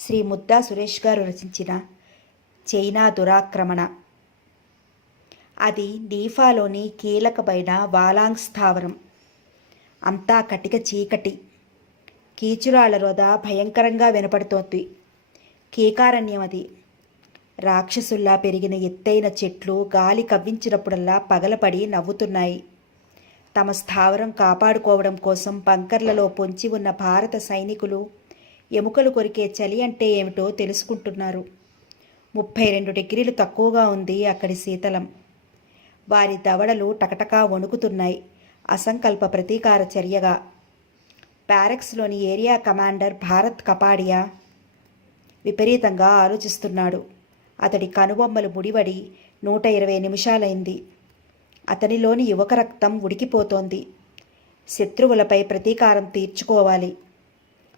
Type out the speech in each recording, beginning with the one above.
శ్రీ ముద్దా సురేష్ గారు రచించిన చైనా దురాక్రమణ. అది నీఫాలోని కీలకమైన వాలాంగ్ స్థావరం. అంతా కటిక చీకటి. కీచురాళ్ల రొద భయంకరంగా వినపడుతోంది. కీకారణ్యం అది. రాక్షసుల్లా పెరిగిన ఎత్తైన చెట్లు గాలి కవ్వించినప్పుడల్లా పగలపడి నవ్వుతున్నాయి. తమ స్థావరం కాపాడుకోవడం కోసం బంకర్లలో పొంచి ఉన్న భారత సైనికులు ఎముకలు కొరికే చలి అంటే ఏమిటో తెలుసుకుంటున్నారు. 32 డిగ్రీలు తక్కువగా ఉంది అక్కడి శీతలం. వారి దవడలు టకటకా వణుకుతున్నాయి అసంకల్ప ప్రతీకార చర్యగా. ప్యారెక్స్లోని ఏరియా కమాండర్ భారత్ కపాడియా విపరీతంగా ఆలోచిస్తున్నాడు. అతడి కనుబొమ్మలు ముడివడి 120 నిమిషాలైంది. అతనిలోని యువక రక్తం ఉడికిపోతోంది. శత్రువులపై ప్రతీకారం తీర్చుకోవాలి.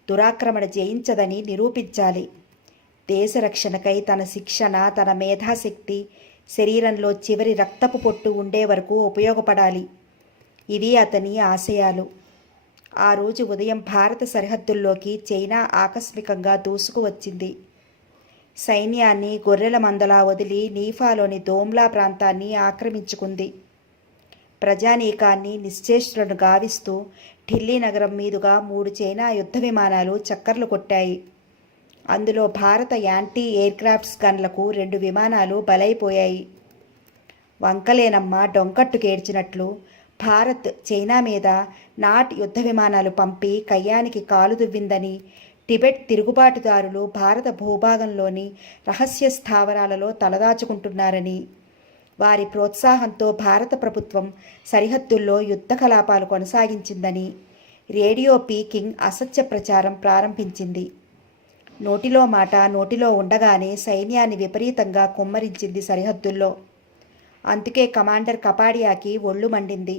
దురాక్రమణ జయించదని నిరూపించాలి. దేశ రక్షణకై తన శిక్షణ, తన మేధాశక్తి శరీరంలో చివరి రక్తపు పొట్టు ఉండే వరకు ఉపయోగపడాలి. ఇవి అతని ఆశయాలు. ఆ రోజు ఉదయం భారత సరిహద్దుల్లోకి చైనా ఆకస్మికంగా దూసుకువచ్చింది. సైన్యాన్ని గొర్రెల మందలా వదిలి నీఫాలోని దోమ్లా ప్రాంతాన్ని ఆక్రమించుకుంది. ప్రజానీకాన్ని నిశ్చేష్టులను గావిస్తూ ఢిల్లీ నగరం మీదుగా 3 చైనా యుద్ధ విమానాలు చక్కర్లు కొట్టాయి. అందులో భారత యాంటీ ఎయిర్క్రాఫ్ట్స్ గన్లకు 2 విమానాలు బలైపోయాయి. వంకలేనమ్మ డొంకట్టుకేడ్చినట్లు భారత్ చైనా మీద నాట్ యుద్ధ విమానాలు పంపి కయ్యానికి కాలు దువ్విందని టిబెట్ తిరుగుబాటుదారులు భారత భూభాగంలోని రహస్య స్థావరాలలో తలదాచుకుంటున్నారని, వారి ప్రోత్సాహంతో భారత ప్రభుత్వం సరిహద్దుల్లో యుద్ధ కలాపాలు కొనసాగించిందని రేడియో పీకింగ్ అసత్య ప్రచారం ప్రారంభించింది. నోటిలో మాట నోటిలో ఉండగానే సైన్యాన్ని విపరీతంగా కుమ్మరించింది సరిహద్దుల్లో. అందుకే కమాండర్ కపాడియాకి ఒళ్ళు మండింది.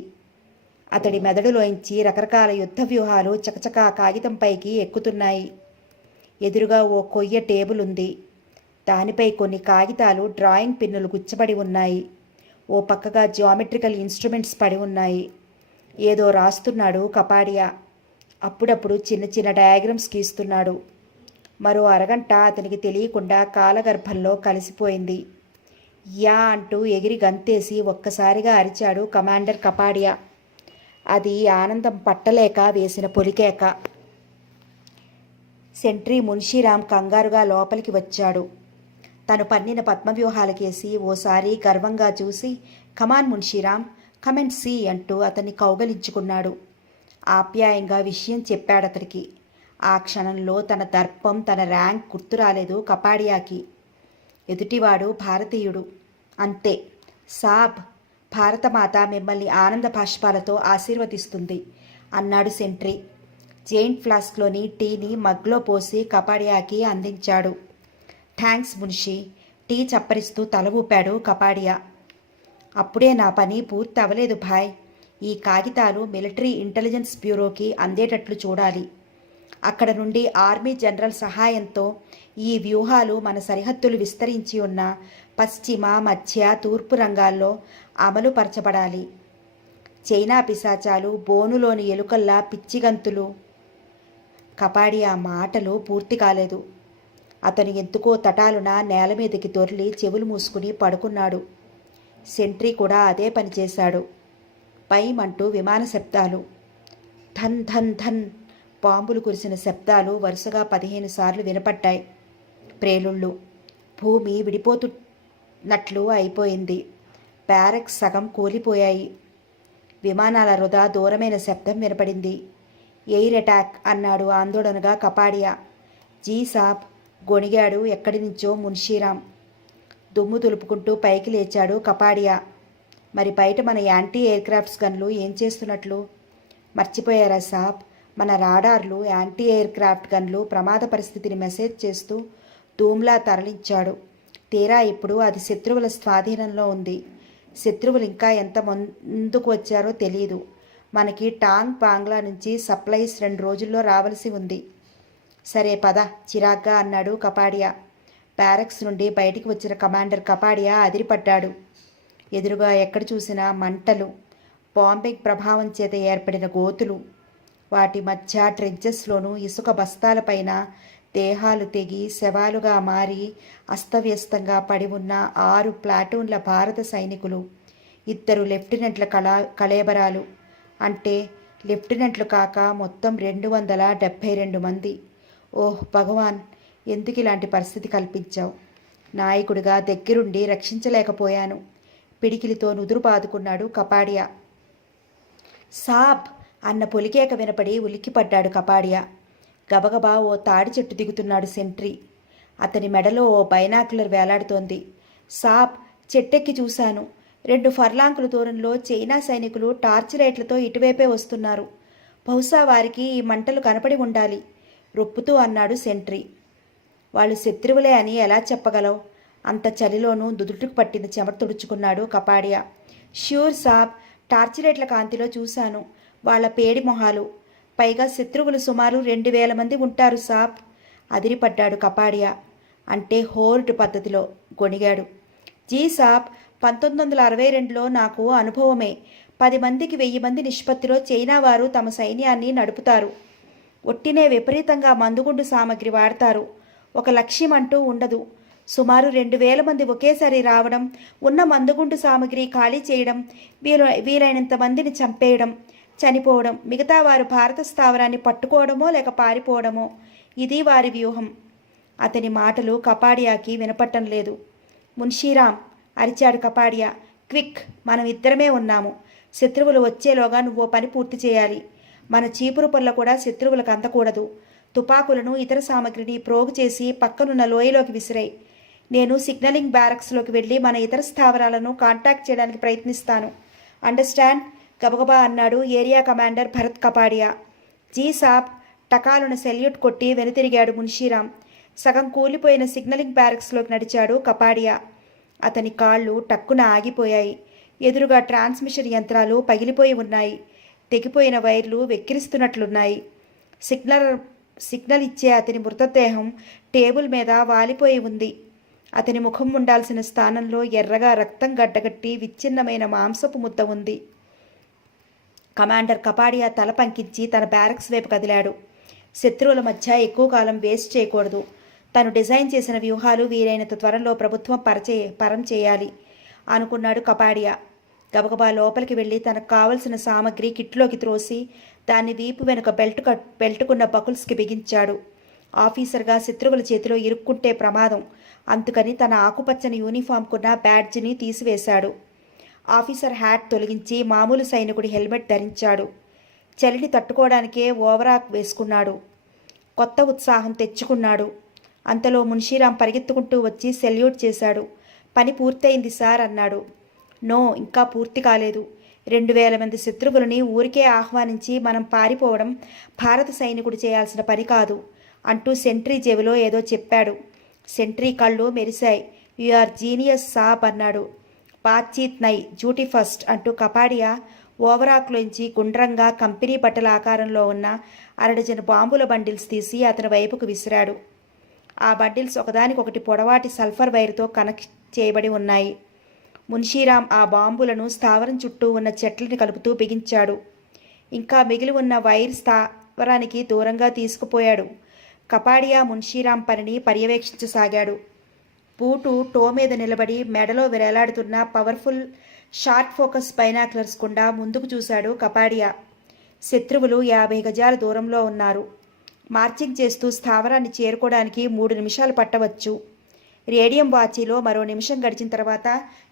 అతడి మెదడులోంచి రకరకాల యుద్ధ వ్యూహాలు చకచకా కాగితంపైకి ఎక్కుతున్నాయి. ఎదురుగా ఓ కొయ్య టేబుల్ ఉంది. దానిపై కొన్ని కాగితాలు, డ్రాయింగ్ పిన్నులు గుచ్చబడి ఉన్నాయి. ఓ పక్కగా జియోమెట్రికల్ ఇన్స్ట్రుమెంట్స్ పడి ఉన్నాయి. ఏదో రాస్తున్నాడు కపాడియా. అప్పుడప్పుడు చిన్న చిన్న డయాగ్రామ్స్ గీస్తున్నాడు. మరో అరగంట అతనికి తెలియకుండా కాలగర్భంలో కలిసిపోయింది. యా అంటూ ఎగిరి గంతేసి ఒక్కసారిగా అరిచాడు కమాండర్ కపాడియా. అది ఆనందం పట్టలేక వేసిన పొలికేక. సెంట్రీ మున్షీరామ్ కంగారుగా లోపలికి వచ్చాడు. తను పన్నిన పద్మవ్యూహాలకేసి ఓసారి గర్వంగా చూసి, కమాన్ మున్షీరామ్, కమెంట్ సీ అంటూ అతన్ని కౌగలించుకున్నాడు. ఆప్యాయంగా విషయం చెప్పాడతడికి. ఆ క్షణంలో తన దర్పం, తన ర్యాంక్ గుర్తు రాలేదు కపాడియాకి. ఎదుటివాడు భారతీయుడు. అంతే. సాబ్, భారతమాత మిమ్మల్ని ఆనంద బాష్పాలతో ఆశీర్వదిస్తుంది అన్నాడు సెంట్రీ. జెయింట్ ఫ్లాస్క్లోని టీని మగ్లో పోసి కపాడియాకి అందించాడు. థ్యాంక్స్ మున్షీ, టీ చప్పరిస్తూ తల ఊపాడు కపాడియా. అప్పుడే నా పని పూర్తి అవలేదు భాయ్. ఈ కాగితాలు మిలిటరీ ఇంటెలిజెన్స్ బ్యూరోకి అందేటట్లు చూడాలి. అక్కడ నుండి ఆర్మీ జనరల్ సహాయంతో ఈ వ్యూహాలు మన సరిహద్దులు విస్తరించి ఉన్న పశ్చిమ, మధ్య, తూర్పు రంగాల్లో అమలు పరచబడాలి. చైనా పిశాచాలు, బోనులోని ఎలుకల్లా పిచ్చిగంతులు. కపాడియా మాటలు పూర్తి కాలేదు. అతను ఎందుకో తటాలున నేల మీదకి దొర్లి చెవులు మూసుకుని పడుకున్నాడు. సెంట్రీ కూడా అదే పని చేశాడు. పైమంటూ విమాన శబ్దాలు. ధన్ ధన్ ధన్ బాంబులు కురిసిన శబ్దాలు వరుసగా 15 సార్లు వినపడ్డాయి. ప్రేలుళ్ళు. భూమి విడిపోతున్నట్లు అయిపోయింది. ప్యారెక్స్ సగం కూలిపోయాయి. విమానాల వృధా దూరమైన శబ్దం వినపడింది. ఎయిర్ అటాక్ అన్నాడు ఆందోళనగా కపాడియా. జీ సాబ్, గొణిగాడు ఎక్కడి నుంచో మున్షీరామ్. దుమ్ము దులుపుకుంటూ పైకి లేచాడు కపాడియా. మరి బయట మన యాంటీ ఎయిర్క్రాఫ్ట్స్ గన్లు ఏం చేస్తున్నట్లు? మర్చిపోయారా సాబ్? మన రాడార్లు యాంటీ ఎయిర్క్రాఫ్ట్ గన్లు ప్రమాద పరిస్థితిని మెసేజ్ చేస్తూ దూమ్లా తరలించాడు. తీరా ఇప్పుడు అది శత్రువుల స్వాధీనంలో ఉంది. శత్రువులు ఇంకా ఎంత ముందుకు వచ్చారో తెలియదు. మనకి టాంగ్ పాంగ్లా నుంచి సప్లైస్ 2 రోజుల్లో రావలసి ఉంది. సరే పద, చిరాగ్గా అన్నాడు కపాడియా. ప్యారెక్స్ నుండి బయటికి వచ్చిన కమాండర్ కపాడియా అదిరిపడ్డాడు. ఎదురుగా ఎక్కడ చూసినా మంటలు, బాంబింగ్ ప్రభావం చేత ఏర్పడిన గోతులు. వాటి మధ్య ట్రెంచెస్లోనూ ఇసుక బస్తాలపైన దేహాలు తెగి శవాలుగా మారి అస్తవ్యస్తంగా పడి ఉన్న 6 ప్లాటూన్ల భారత సైనికులు, 2 లెఫ్టినెంట్ల కళేబరాలు. అంటే లెఫ్టినెంట్లు కాక మొత్తం 272 మంది. ఓహ్ భగవాన్, ఎందుకు ఇలాంటి పరిస్థితి కల్పించావు? నాయకుడిగా దగ్గరుండి రక్షించలేకపోయాను. పిడికిలితో నుదురు బాదుకున్నాడు కపాడియా. సాబ్ అన్న పొలికేక వినపడి ఉలిక్కిపడ్డాడు కపాడియా. గబగబా ఓ తాడి చెట్టు దిగుతున్నాడు సెంట్రీ. అతని మెడలో ఓ బైనాక్యులర్ వేలాడుతోంది. సాబ్, చెట్టెక్కి చూశాను. 2 ఫర్లాంకుల దూరంలో చైనా సైనికులు టార్చ్ లైట్లతో ఇటువైపే వస్తున్నారు. బహుశా వారికి ఈ మంటలు కనపడి ఉండాలి రొప్పుతూ అన్నాడు సెంట్రీ. వాళ్ళు శత్రువులే అని ఎలా చెప్పగలవు? అంత చలిలోనూ దుదుటుకు పట్టిన చెమట తుడుచుకున్నాడు కపాడియా. ష్యూర్ సాబ్, టార్చ్ లైట్ల కాంతిలో చూశాను. వాళ్ళ పేడి మొహాలు. పైగా శత్రువులు సుమారు 2000 మంది ఉంటారు సాబ్. అదిరిపడ్డాడు కపాడియా. అంటే హోర్డ్ పద్ధతిలో గొణిగాడు. జీ సాబ్, 1962లో నాకు అనుభవమే. 10 మందికి 1000 మంది నిష్పత్తిలో చైనా వారు తమ సైన్యాన్ని నడుపుతారు. ఒట్టినే విపరీతంగా మందుగుండు సామగ్రి వాడతారు. ఒక లక్ష్యం అంటూ ఉండదు. సుమారు 2000 మంది ఒకేసారి రావడం, ఉన్న మందుగుండు సామగ్రి ఖాళీ చేయడం, వీలైనంత మందిని చంపేయడం, చనిపోవడం, మిగతా వారు భారత స్థావరాన్ని పట్టుకోవడమో లేక పారిపోవడమో. ఇది వారి వ్యూహం. అతని మాటలు కపాడియాకి వినపట్టం లేదు. మున్షీరామ్, అరిచాడు కపాడియా. క్విక్, మనం ఇద్దరమే ఉన్నాము. శత్రువులు వచ్చేలోగా నువ్వో పని పూర్తి చేయాలి. మన చీపురు పళ్ళ కూడా శత్రువులకు అందకూడదు. తుపాకులను, ఇతర సామగ్రిని ప్రోగు చేసి పక్కనున్న లోయలోకి విసిరాయి. నేను సిగ్నలింగ్ బ్యారక్స్లోకి వెళ్ళి మన ఇతర స్థావరాలను కాంటాక్ట్ చేయడానికి ప్రయత్నిస్తాను. అండర్స్టాండ్? గబగబా అన్నాడు ఏరియా కమాండర్ భరత్ కపాడియా. జీ సాబ్, టకాలున సెల్యూట్ కొట్టి వెనుతిరిగాడు మున్షీరామ్. సగం కూలిపోయిన సిగ్నలింగ్ బ్యారక్స్లోకి నడిచాడు కపాడియా. అతని కాళ్ళు టక్కున ఆగిపోయాయి. ఎదురుగా ట్రాన్స్మిషన్ యంత్రాలు పగిలిపోయి ఉన్నాయి. తెగిపోయిన వైర్లు వెక్కిరిస్తున్నట్లున్నాయి. సిగ్నల్ ఇచ్చే అతని మృతదేహం టేబుల్ మీద వాలిపోయి ఉంది. అతని ముఖం ఉండాల్సిన స్థానంలో ఎర్రగా రక్తం గడ్డగట్టి విచ్ఛిన్నమైన మాంసపు ముద్ద ఉంది. కమాండర్ కపాడియా తల పంకించి తన బ్యారక్స్ వైపు కదిలాడు. శత్రువుల మధ్య ఎక్కువ కాలం వేస్ట్ చేయకూడదు. తను డిజైన్ చేసిన వ్యూహాలు వీలైనంత త్వరలో ప్రభుత్వం పరం చేయాలి అనుకున్నాడు కపాడియా. గబగబా లోపలికి వెళ్ళి తనకు కావలసిన సామగ్రి కిట్లోకి త్రోసి దాన్ని వీపు వెనుక బెల్టుకున్న బకుల్స్కి బిగించాడు. ఆఫీసర్గా శత్రువుల చేతిలో ఇరుక్కుంటే ప్రమాదం. అందుకని తన ఆకుపచ్చని యూనిఫామ్కున్న బ్యాడ్జిని తీసివేశాడు. ఆఫీసర్ హ్యాట్ తొలగించి మామూలు సైనికుడి హెల్మెట్ ధరించాడు. చలిని తట్టుకోవడానికే ఓవరాక్ వేసుకున్నాడు. కొత్త ఉత్సాహం తెచ్చుకున్నాడు. అంతలో మున్షీరామ్ పరిగెత్తుకుంటూ వచ్చి సెల్యూట్ చేశాడు. పని పూర్తయింది సార్ అన్నాడు. నో, ఇంకా పూర్తి కాలేదు. 2000 మంది శత్రువులని ఊరికే ఆహ్వానించి మనం పారిపోవడం భారత సైనికుడు చేయాల్సిన పని కాదు అంటూ సెంట్రీ జేబులో ఏదో చెప్పాడు. సెంట్రీ కళ్ళు మెరిశాయి. యు ఆర్ జీనియస్ సాబ్ అన్నాడు. బాత్చీత్ నై, డ్యూటీ ఫస్ట్ అంటూ కపాడియా ఓవరాక్లోంచి గుండ్రంగా కంపెనీ బట్టల ఆకారంలో ఉన్న 1 డజన్ బాంబుల బండిల్స్ తీసి అతని వైపుకు విసిరాడు. ఆ బండిల్స్ ఒకదానికొకటి పొడవాటి సల్ఫర్ వైర్తో కనెక్ట్ చేయబడి ఉన్నాయి. మున్షీరామ్ ఆ బాంబులను స్థావరం చుట్టూ ఉన్న చెట్లని కలుపుతూ బిగించాడు. ఇంకా మిగిలి ఉన్న వైర్ స్థావరానికి దూరంగా తీసుకుపోయాడు. కపాడియా మున్షీరామ్ పనిని పర్యవేక్షించసాగాడు. బూటు టో మీద నిలబడి మెడలో వేలాడుతున్న పవర్ఫుల్ షార్ట్ ఫోకస్ బైనాక్యులర్స్ గుండా ముందుకు చూశాడు కపాడియా. శత్రువులు 50 గజాల దూరంలో ఉన్నారు. మార్చింగ్ చేస్తూ స్థావరాన్ని చేరుకోవడానికి 3 నిమిషాలు పట్టవచ్చు. రేడియం వాచీలో మరో నిమిషం గడిచిన తర్వాత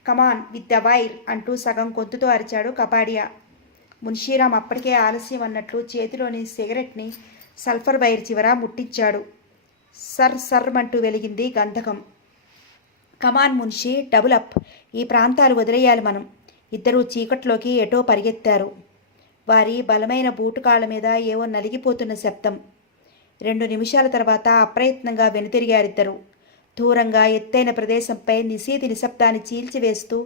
కమాన్ విత్ ద వైర్ అంటూ సగం గొంతుతో అరిచాడు కపాడియా. మున్షీరామ్ అప్పటికే ఆలస్యం అన్నట్లు చేతిలోని సిగరెట్ని సల్ఫర్ వైర్ చివర ముట్టించాడు. సర్మంటూ వెలిగింది గంధకం. కమాన్ మున్షీ, డబుల్ అప్. ఈ ప్రాంతాలు వదిలేయాలి మనం. ఇద్దరూ చీకట్లోకి ఎటో పరిగెత్తారు. వారి బలమైన బూటుకాళ్ల మీద ఏవో నలిగిపోతున్న శబ్దం. 2 నిమిషాల తర్వాత అప్రయత్నంగా వెనుతిరిగారిద్దరు. దూరంగా ఎత్తైన ప్రదేశంపై నిశీతి నిశ్శబ్దాన్ని చీల్చివేస్తూ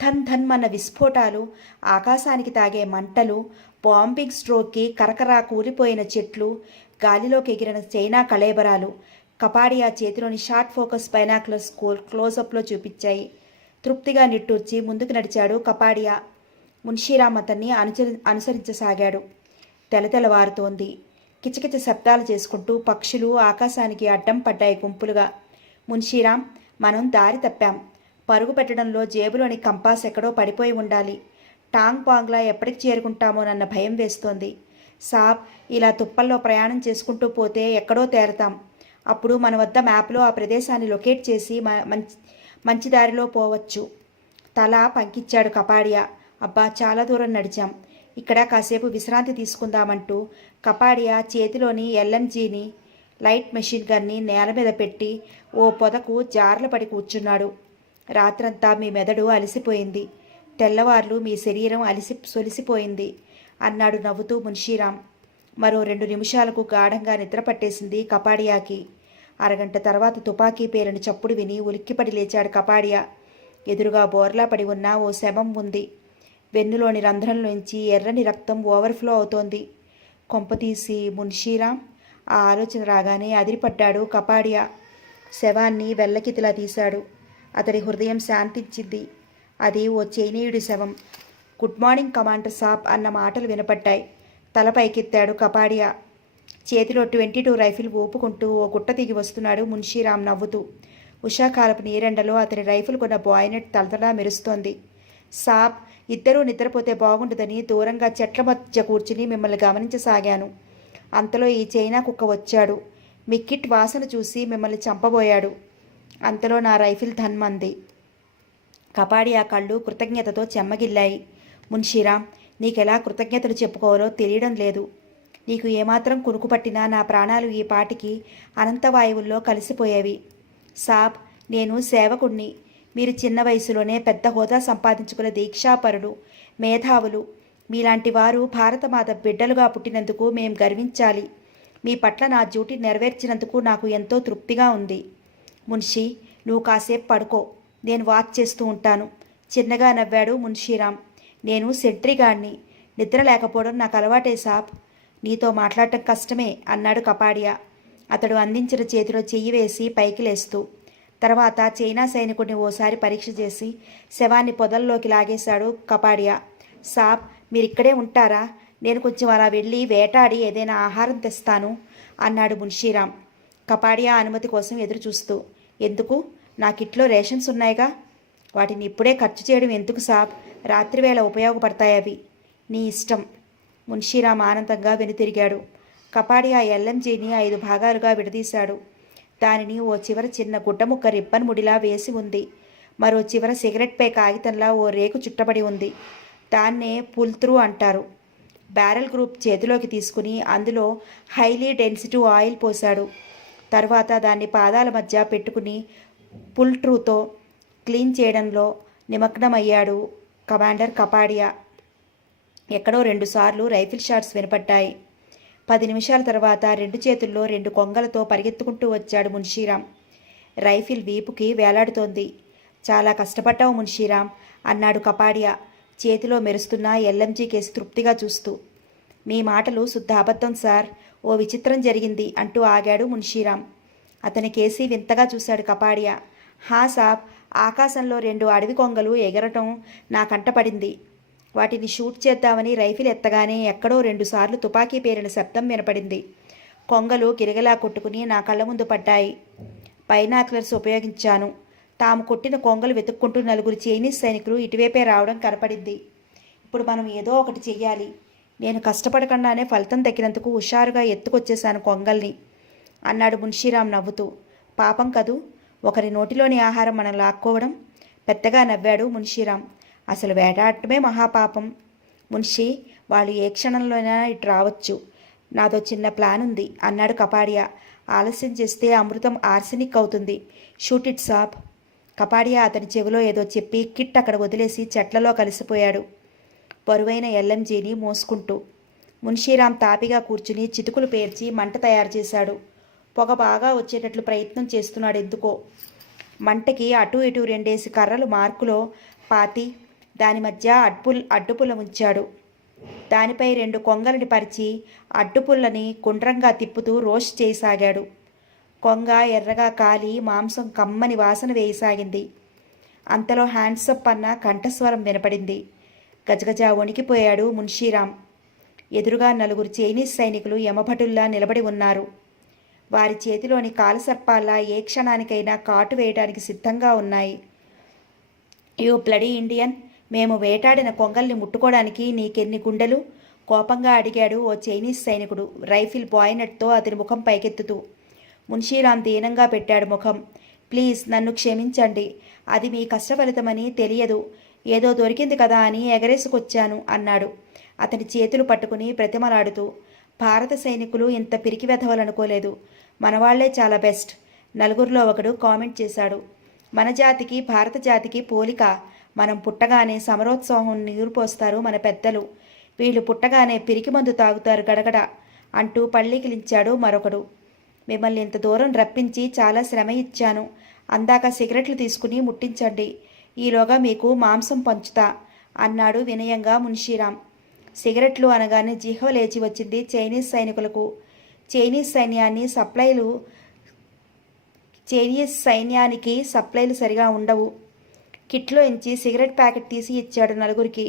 ధన్ ధన్మన్న విస్ఫోటాలు, ఆకాశానికి తాగే మంటలు, బాంబింగ్ స్ట్రోక్కి కరకరా కూలిపోయిన చెట్లు, గాలిలోకి ఎగిరిన చైనా కళేబరాలు కపాడియా చేతిలోని షార్ట్ ఫోకస్ బైనాక్యులర్స్ క్లోజప్లో చూపించాయి. తృప్తిగా నిట్టూర్చి ముందుకు నడిచాడు కపాడియా. మున్షీరామ్ అతన్ని అనుసరించసాగాడు. తెలతెలవారుతోంది. కిచకిచ శబ్దాలు చేసుకుంటూ పక్షులు ఆకాశానికి అడ్డం పడ్డాయి గుంపులుగా. మున్షీరాం, మనం దారి తప్పాం. పరుగు పెట్టడంలో జేబులోని కంపాస్ ఎక్కడో పడిపోయి ఉండాలి. టాంగ్ పాంగ్లా ఎప్పటికి చేరుకుంటామోనన్న భయం వేస్తోంది. సాబ్, ఇలా తుప్పల్లో ప్రయాణం చేసుకుంటూ పోతే ఎక్కడో తేరతాం. అప్పుడు మన వద్ద మ్యాప్లో ఆ ప్రదేశాన్ని లొకేట్ చేసి మంచి దారిలో పోవచ్చు. తల పంకిచ్చాడు కపాడియా. అబ్బా, చాలా దూరం నడిచాం. ఇక్కడ కాసేపు విశ్రాంతి తీసుకుందామంటూ కపాడియా చేతిలోని ఎల్ఎంజీని లైట్ మెషిన్ గన్ని నేల మీద పెట్టి ఓ పొదకు జార్ల పడి కూర్చున్నాడు. రాత్రంతా మీ మెదడు అలసిపోయింది, తెల్లవార్లు మీ శరీరం సొలిసిపోయింది అన్నాడు నవ్వుతూ మున్షీరాం. మరో 2 నిమిషాలకు గాఢంగా నిద్రపట్టేసింది కపాడియాకి. అరగంట తర్వాత తుపాకీ పేలిన చప్పుడు విని ఉలిక్కిపడి లేచాడు కపాడియా. ఎదురుగా బోర్లా పడి ఉన్న ఓ శవం ఉంది. వెన్నులోని రంధ్రంలోంచి ఎర్రని రక్తం ఓవర్ఫ్లో అవుతోంది. కొంపతీసి మున్షీరాం? ఆ ఆలోచన రాగానే అదిరిపడ్డాడు కపాడియా. శవాన్ని వెల్లకితిలా తీశాడు. అతడి హృదయం శాంతించింది. అది ఓ చైనీయుడి శవం. గుడ్ మార్నింగ్ కమాండర్ సాబ్ అన్న మాటలు వినపడ్డాయి. తల పైకెత్తాడు కపాడియా. చేతిలో 22 రైఫిల్ ఊపుకుంటూ ఓ గుట్ట దిగి వస్తున్నాడు మున్షీరాం నవ్వుతూ. ఉషాకాలపు నీరెండలో అతని రైఫిల్ కొన్న బాయినెట్ తలతలా మెరుస్తోంది. సాబ్, ఇద్దరూ నిద్రపోతే బాగుండదని దూరంగా చెట్ల మధ్య కూర్చుని మిమ్మల్ని గమనించసాగాను. అంతలో ఈ చైనా కుక్క వచ్చాడు. మీ కిట్ వాసన చూసి మిమ్మల్ని చంపబోయాడు. అంతలో నా రైఫిల్ ధన్మంది. కపాడియా కళ్ళు కృతజ్ఞతతో చెమ్మగిల్లాయి. మున్షీరాం, నీకెలా కృతజ్ఞతలు చెప్పుకోవాలో తెలియడం లేదు. నీకు ఏమాత్రం కునుకు పట్టినా నా ప్రాణాలు ఈ పాటికి అనంతవాయువుల్లో కలిసిపోయేవి. సాబ్, నేను సేవకుణ్ణి. మీరు చిన్న వయసులోనే పెద్ద హోదా సంపాదించుకున్న దీక్షాపరులు, మేధావులు. మీలాంటి వారు భారతమాత బిడ్డలుగా పుట్టినందుకు మేం గర్వించాలి. మీ పట్ల నా డ్యూటీ నెరవేర్చినందుకు నాకు ఎంతో తృప్తిగా ఉంది. మున్షీ, నువ్వు కాసేపు పడుకో, నేను వాచ్ చేస్తూ ఉంటాను. చిన్నగా నవ్వాడు మున్షీరాం. నేను సెంట్రీగాడిని. నిద్ర లేకపోవడం నాకు అలవాటే సాబ్. నీతో మాట్లాడటం కష్టమే అన్నాడు కపాడియా. అతడు అందించిన చేతిలో చెయ్యి వేసి పైకి లేస్తూ. తర్వాత చైనా సైనికుడిని ఓసారి పరీక్ష చేసి శవాన్ని పొదల్లోకి లాగేశాడు కపాడియా. సాబ్, మీరిక్కడే ఉంటారా? నేను కొంచెం అలా వెళ్ళి వేటాడి ఏదైనా ఆహారం తెస్తాను అన్నాడు మున్షీరాం కపాడియా అనుమతి కోసం ఎదురు చూస్తూ. ఎందుకు? నా కిట్లో రేషన్స్ ఉన్నాయిగా. వాటిని ఇప్పుడే ఖర్చు చేయడం ఎందుకు సాబ్? రాత్రివేళ ఉపయోగపడతాయి అవి. నీ ఇష్టం. మున్షీరాం ఆనందంగా వెనుతిరిగాడు. కపాడియా ఎల్ఎంజీని 5 భాగాలుగా విడదీశాడు. దానిని ఓ చివర చిన్న గుడ్డముక్క రిబ్బన్ ముడిలా వేసి ఉంది. మరో చివర సిగరెట్ పై కాగితంలా ఓ రేకు చుట్టబడి ఉంది. దాన్నే పుల్ త్రూ అంటారు. బ్యారెల్ గ్రూప్ చేతిలోకి తీసుకుని అందులో హైలీ డెన్సిటీ ఆయిల్ పోశాడు. తర్వాత దాన్ని పాదాల మధ్య పెట్టుకుని పుల్ ట్రూతో క్లీన్ చేయడంలో నిమగ్నమయ్యాడు కమాండర్ కపాడియా. ఎక్కడో 2 సార్లు రైఫిల్ షాట్స్ వినపడ్డాయి. 10 నిమిషాల తర్వాత 2 చేతుల్లో 2 కొంగలతో పరిగెత్తుకుంటూ వచ్చాడు మున్షీరాం. రైఫిల్ వీపుకి వేలాడుతోంది. చాలా కష్టపడ్డావు మున్షీరాం అన్నాడు కపాడియా చేతిలో మెరుస్తున్న ఎల్ఎంజీ కేసు తృప్తిగా చూస్తూ. మీ మాటలు శుద్ధ అబద్ధం సార్. ఓ విచిత్రం జరిగింది అంటూ ఆగాడు మున్షీరాం. అతని కేసి వింతగా చూశాడు కపాడియా. హా సాబ్, ఆకాశంలో 2 అడవి కొంగలు ఎగరటం నా కంటపడింది. వాటిని షూట్ చేద్దామని రైఫిల్ ఎత్తగానే ఎక్కడో 2 సార్లు తుపాకీ పేరిన శబ్దం వినపడింది. కొంగలు గిరగిలా కొట్టుకుని నా కళ్ళ ముందు పడ్డాయి. బైనాక్యులర్స్ ఉపయోగించాను. తాము కొట్టిన కొంగలు వెతుక్కుంటూ 4 చైనీస్ సైనికులు ఇటువైపే రావడం కనపడింది. ఇప్పుడు మనం ఏదో ఒకటి చెయ్యాలి. నేను కష్టపడకుండానే ఫలితం దక్కినందుకు హుషారుగా ఎత్తుకొచ్చేశాను కొంగల్ని అన్నాడు మున్షీరాం నవ్వుతూ. పాపం కదూ, ఒకరి నోటిలోని ఆహారం మనం లాక్కోవడం. పెద్దగా నవ్వాడు మున్షీరాం. అసలు వేటాడటమే మహాపాపం. మున్షీ, వాళ్ళు ఏ క్షణంలోనైనా ఇటు రావచ్చు. నాదో చిన్న ప్లాన్ ఉంది అన్నాడు కపాడియా. ఆలస్యం చేస్తే అమృతం ఆర్సెనిక్ అవుతుంది. షూట్ ఇట్ సాబ్. కపాడియా అతని చెవిలో ఏదో చెప్పి కిట్ అక్కడ వదిలేసి చెట్లలో కలిసిపోయాడు, బరువైన ఎల్ఎంజీని మోసుకుంటూ. మున్షీరాం తాపిగా కూర్చుని చితుకులు పేర్చి మంట తయారు చేశాడు. పొగ బాగా వచ్చేటట్లు ప్రయత్నం చేస్తున్నాడు ఎందుకో. మంటకి అటు ఇటు 2 కర్రలు మార్కులో పాతి దాని మధ్య అడ్డుపుల్ల ఉంచాడు. దానిపై 2 కొంగలని పరిచి అడ్డుపుల్లని గుండ్రంగా తిప్పుతూ రోస్ట్ చేయసాగాడు. కొంగ ఎర్రగా కాలి మాంసం కమ్మని వాసన వేయసాగింది. అంతలో హ్యాండ్సప్ అన్న కంఠస్వరం వినపడింది. గజగజ వణికిపోయాడు మున్షీరాం. ఎదురుగా నలుగురు చైనీస్ సైనికులు యమభటుల్లా నిలబడి ఉన్నారు. వారి చేతిలోని కాలసర్పాల్లా ఏ క్షణానికైనా కాటు వేయడానికి సిద్ధంగా ఉన్నాయి. యూ బ్లడీ ఇండియన్, మేము వేటాడిన కొంగల్ని ముట్టుకోవడానికి నీకెన్ని గుండెలు? కోపంగా అడిగాడు ఓ చైనీస్ సైనికుడు రైఫిల్ బాయినెట్తో అతని ముఖం పైకెత్తుతూ. మున్షీరామ్ దీనంగా పెట్టాడు ముఖం. ప్లీజ్ నన్ను క్షమించండి, అది మీ కష్టఫలితమని తెలియదు, ఏదో దొరికింది కదా అని ఎగరేసుకొచ్చాను అన్నాడు అతని చేతులు పట్టుకుని బ్రతిమలాడుతూ. భారత సైనికులు ఇంత పిరికి వెధవలనుకోలేదు, మనవాళ్లే చాలా బెస్ట్, నలుగురిలో ఒకడు కామెంట్ చేశాడు. మన జాతికి భారత జాతికి పోలిక, మనం పుట్టగానే సమరోత్సాహం నీరుపోస్తారు మన పెద్దలు, వీళ్ళు పుట్టగానే పిరికి మందు తాగుతారు గడగడ అంటూ పళ్ళికిలించాడు మరొకడు. మిమ్మల్ని ఇంత దూరం రప్పించి చాలా శ్రమ ఇచ్చాను, అందాక సిగరెట్లు తీసుకుని ముట్టించండి, ఈలోగా మీకు మాంసం పంచుతా అన్నాడు వినయంగా మున్షీరామ్. సిగరెట్లు అనగానే జిహ్వ లేచి వచ్చింది చైనీస్ సైనికులకు. చైనీస్ సైన్యానికి సప్లైలు సరిగా ఉండవు. కిట్లో ఇంచి సిగరెట్ ప్యాకెట్ తీసి ఇచ్చాడు నలుగురికి.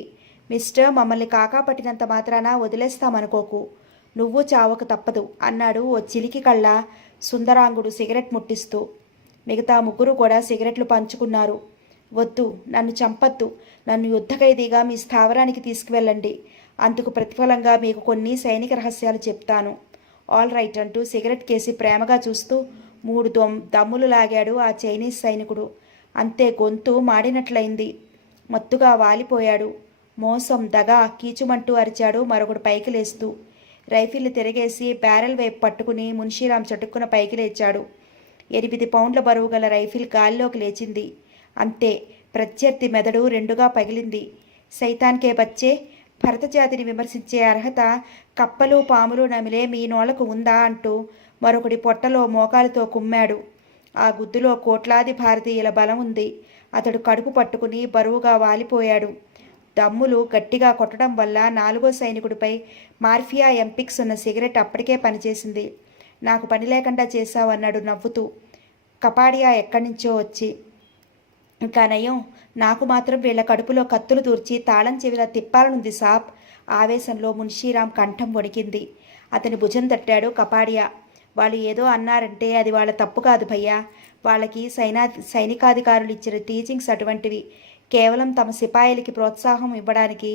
మిస్టర్, మమ్మల్ని కాకా పట్టినంత మాత్రాన వదిలేస్తామనుకోకు, నువ్వు చావక తప్పదు అన్నాడు ఓ చిలికి కళ్ళ సుందరాంగుడు సిగరెట్ ముట్టిస్తూ. మిగతా ముగ్గురు కూడా సిగరెట్లు పంచుకున్నారు. వద్దు, నన్ను చంపద్దు, నన్ను యుద్ధ ఖైదీగా మీ స్థావరానికి తీసుకువెళ్ళండి, అందుకు ప్రతిఫలంగా మీకు కొన్ని సైనిక రహస్యాలు చెప్తాను. ఆల్ రైట్ అంటూ సిగరెట్ కేసి ప్రేమగా చూస్తూ 3 దమ్ములు లాగాడు ఆ చైనీస్ సైనికుడు. అంతే, గొంతు మాడినట్లయింది. మత్తుగా వాలిపోయాడు. మోసం, దగా, కీచుమంటూ అరిచాడు మరొకడు పైకి లేస్తూ. రైఫిల్ తిరగేసి బ్యారెల్ వైపు పట్టుకుని మున్షీరామ్ చటుక్కున పైకి లేచాడు. 8 పౌండ్ల బరువు గల రైఫిల్ గాల్లోకి లేచింది. అంతే, ప్రత్యర్థి మెదడు 2గా పగిలింది. సైతాన్కే బచ్చే, భరతజాతిని విమర్శించే అర్హత కప్పలు పాములు నమిలే మీ నోళ్లకు ఉందా అంటూ మరొకటి పొట్టలో మోకాలుతో కుమ్మాడు. ఆ గుద్దులో కోట్లాది భారతీయుల బలం ఉంది. అతడు కడుపు పట్టుకుని బరువుగా వాలిపోయాడు. దమ్ములు గట్టిగా కొట్టడం వల్ల 4వ సైనికుడిపై మార్ఫియా ఎంపిక్స్ ఉన్న సిగరెట్ అప్పటికే పనిచేసింది. నాకు పని లేకుండా చేశావన్నాడు నవ్వుతూ కపాడియా ఎక్కడి నుంచో వచ్చి. ఇంకా నయం, నాకు మాత్రం వీళ్ల కడుపులో కత్తులు దూర్చి తాళం చెవిలా తిప్పాలనుంది సాబ్. ఆవేశంలో మున్షీరామ్ కంఠం వణికింది. అతని భుజం తట్టాడు కపాడియా. వాళ్ళు ఏదో అన్నారంటే అది వాళ్ళ తప్పు కాదు భయ్యా, వాళ్ళకి సైనికాధికారులు ఇచ్చిన టీచింగ్స్ అటువంటివి. కేవలం తమ సిపాయిలకి ప్రోత్సాహం ఇవ్వడానికి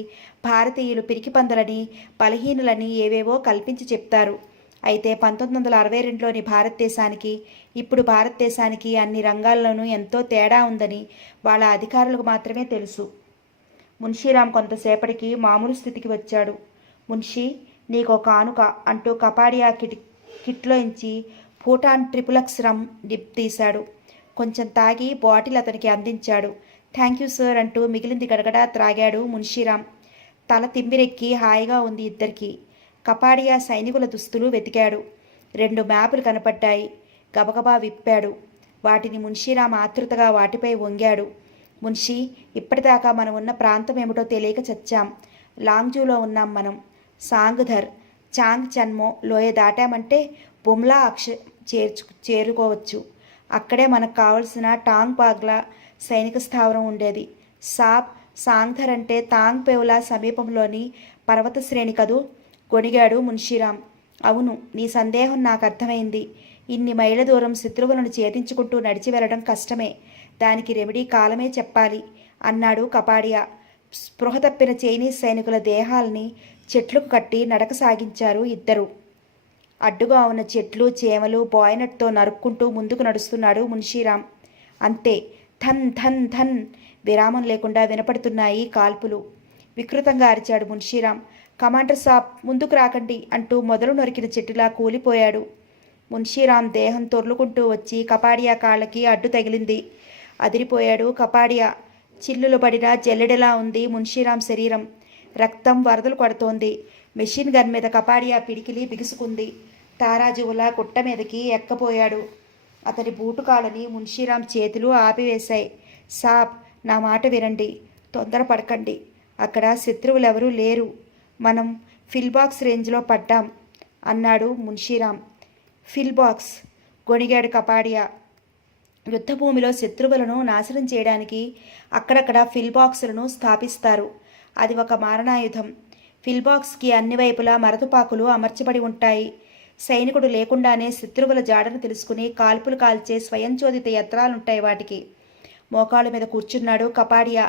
భారతీయులు పిరికిపందలని బలహీనులని ఏవేవో కల్పించి చెప్తారు. అయితే 1962లోని భారతదేశానికి ఇప్పుడు భారతదేశానికి అన్ని రంగాల్లోనూ ఎంతో తేడా ఉందని వాళ్ళ అధికారులకు మాత్రమే తెలుసు. మున్షీరామ్ కొంతసేపటికి మామూలు స్థితికి వచ్చాడు. మున్షీ, నీకో కానుక అంటూ కపాడియా కిట్లోంచి భూటాన్ ట్రిపులక్స్ రమ్ డిప్ తీశాడు. కొంచెం తాగి బాటిల్ అతనికి అందించాడు. థ్యాంక్ యూ సార్ అంటూ మిగిలింది గడగడా త్రాగాడు మున్షీరామ్. తల తిమ్మిరెక్కి హాయిగా ఉంది ఇద్దరికి. కపాడియా సైనికుల దుస్తులు వెతికాడు. 2 మ్యాపులు కనపడ్డాయి. గబగబా విప్పాడు. వాటిని మున్షీరామ్ ఆతృతగా వాటిపై వంగాడు. మున్షీ, ఇప్పటిదాకా మనం ఉన్న ప్రాంతం ఏమిటో తెలియక చచ్చాం. లాంగ్జూలో ఉన్నాం మనం. సాంగ్ధర్, చాంగ్ చన్మో లోయ దాటామంటే బుమ్లా చేరుకోవచ్చు. అక్కడే మనకు కావలసిన టాంగ్ బాగ్లా సైనిక స్థావరం ఉండేది. సాబ్, సాంగ్ధర్ అంటే తాంగ్ పెవులా సమీపంలోని పర్వత శ్రేణి కదూ, గొణిగాడు మున్షీరామ్. అవును, నీ సందేహం నాకు అర్థమైంది. ఇన్ని మైళ్ళ దూరం శత్రువులను ఛేదించుకుంటూ నడిచి వెళ్ళడం కష్టమే, దానికి రెమెడీ కాలమే చెప్పాలి అన్నాడు కపాడియా. స్పృహ తప్పిన చైనీస్ సైనికుల దేహాల్ని చెట్లకు కట్టి నడక సాగించారు ఇద్దరు. అడ్డుగా ఉన్న చెట్లు చేమలు బాయినట్తో నరుక్కుంటూ ముందుకు నడుస్తున్నాడు మున్షీరామ్. అంతే, ధన్ ధన్ ధన్ విరామం లేకుండా వినపడుతున్నాయి కాల్పులు. వికృతంగా అరిచాడు మున్షీరామ్. కమాండర్ సాబ్, ముందుకు రాకండి అంటూ మొదలు నరికిన చెట్టులా కూలిపోయాడు. మున్షీరామ్ దేహం తొర్లుకుంటూ వచ్చి కపాడియా కాళ్ళకి అడ్డు తగిలింది. అదిరిపోయాడు కపాడియా. చిల్లులు పడిన జల్లెడలా ఉంది మున్షీరామ్ శరీరం. రక్తం వరదలు కొడుతోంది. మెషిన్ గన్ మీద కపాడియా పిడికిలి బిగుసుకుంది. తారాజువులా గుట్ట మీదకి ఎక్కపోయాడు. అతని బూటుకాలని మున్షీరామ్ చేతులు ఆపివేశాయి. సాబ్, నా మాట వినండి, తొందరపడకండి. అక్కడ శత్రువులెవరూ లేరు. మనం ఫిల్బాక్స్ రేంజ్లో పడ్డాం అన్నాడు మున్షీరామ్. ఫిల్బాక్స్, గొణిగాడు కపాడియా. యుద్ధభూమిలో శత్రువులను నాశనం చేయడానికి అక్కడక్కడ ఫిల్బాక్సులను స్థాపిస్తారు. అది ఒక మారణాయుధం. ఫిల్బాక్స్కి అన్ని వైపులా మరతుపాకులు అమర్చబడి ఉంటాయి. సైనికుడు లేకుండానే శత్రువుల జాడను తెలుసుకుని కాల్పులు కాల్చే స్వయంచోదిత యంత్రాలుంటాయి వాటికి. మోకాళ్ళ మీద కూర్చున్నాడు కపాడియా.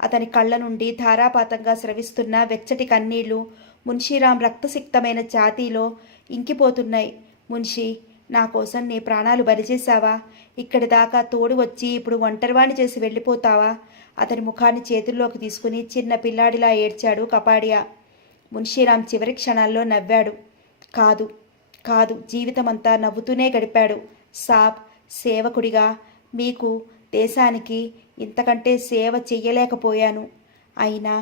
అతని కళ్ళ నుండి ధారాపాతంగా స్రవిస్తున్న వెచ్చటి కన్నీళ్లు మున్షీరాం రక్తసిక్తమైన ఛాతీలో ఇంకిపోతున్నాయి. మున్షీ, నా కోసం నీ ప్రాణాలు బలిచేశావా? ఇక్కడి దాకా తోడు వచ్చి ఇప్పుడు ఒంటరివాణి చేసి వెళ్ళిపోతావా? అతని ముఖాన్ని చేతుల్లోకి తీసుకుని చిన్న పిల్లాడిలా ఏడ్చాడు కపాడియా. మున్షీరాం చివరి క్షణాల్లో నవ్వాడు. కాదు కాదు, జీవితమంతా నవ్వుతూనే గడిపాడు. సాబ్, సేవకుడిగా మీకు, దేశానికి ఇంతకంటే సేవ చెయ్యలేకపోయాను. అయినా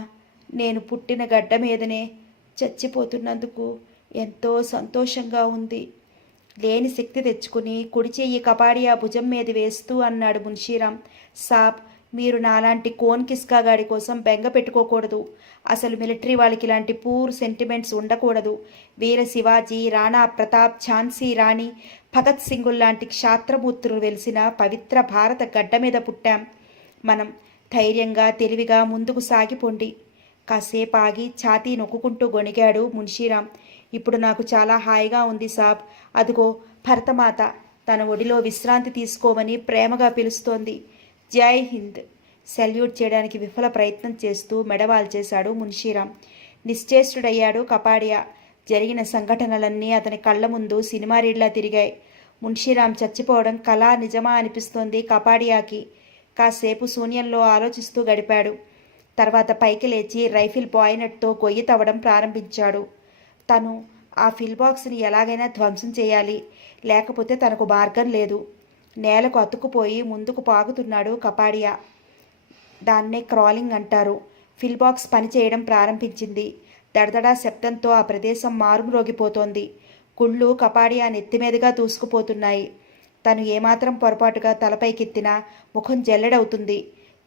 నేను పుట్టిన గడ్డ మీదనే చచ్చిపోతున్నందుకు ఎంతో సంతోషంగా ఉంది. లేని శక్తి తెచ్చుకుని కుడి చెయ్యి కపాడియా భుజం మీద వేస్తూ అన్నాడు మున్షీరాం. సాబ్, మీరు నాలాంటి కోన్ కిస్కాగాడి కోసం బెంగ పెట్టుకోకూడదు. అసలు మిలిటరీ వాళ్ళకి ఇలాంటి పూర్ సెంటిమెంట్స్ ఉండకూడదు. వీర శివాజీ, రాణా ప్రతాప్, ఝాన్సీ రాణి, భగత్ సింగుల్ లాంటి క్షాత్రమూర్తులు వెలిసిన పవిత్ర భారత గడ్డ మీద పుట్టాం. మనం ధైర్యంగా తెలివిగా ముందుకు సాగిపోండి. కాసేపు ఆగి ఛాతీ నొక్కుంటూ గొణిగాడు మున్షీరాం. ఇప్పుడు నాకు చాలా హాయిగా ఉంది సాబ్. అదిగో భరతమాత తన ఒడిలో విశ్రాంతి తీసుకోమని ప్రేమగా పిలుస్తోంది. జై హింద్. సెల్యూట్ చేయడానికి విఫల ప్రయత్నం చేస్తూ మెడవాల్చేశాడు మున్షీరాం. నిశ్చేష్టుడయ్యాడు కపాడియా. జరిగిన సంఘటనలన్నీ అతని కళ్ళ ముందు సినిమా రీడ్లా తిరిగాయి. మున్షీరాం చచ్చిపోవడం కళా నిజమా అనిపిస్తోంది కపాడియాకి. కాసేపు శూన్యంలో ఆలోచిస్తూ గడిపాడు. తర్వాత పైకి లేచి రైఫిల్ బాయినట్తో గొయ్యి తవ్వడం ప్రారంభించాడు. తను ఆ ఫిల్బాక్స్ని ఎలాగైనా ధ్వంసం చేయాలి, లేకపోతే తనకు మార్గం లేదు. నేలకు అతుక్కుపోయి ముందుకు పాగుతున్నాడు కపాడియా. దాన్నే క్రాలింగ్ అంటారు. ఫిల్బాక్స్ పనిచేయడం ప్రారంభించింది. దడదడా శబ్దంతో ఆ ప్రదేశం మారుమ్రోగిపోతోంది. గుళ్ళు కపాడియా నెత్తిమీదుగా దూసుకుపోతున్నాయి. తను ఏమాత్రం పొరపాటుగా తలపైకెత్తినా ముఖం జల్లెడవుతుంది.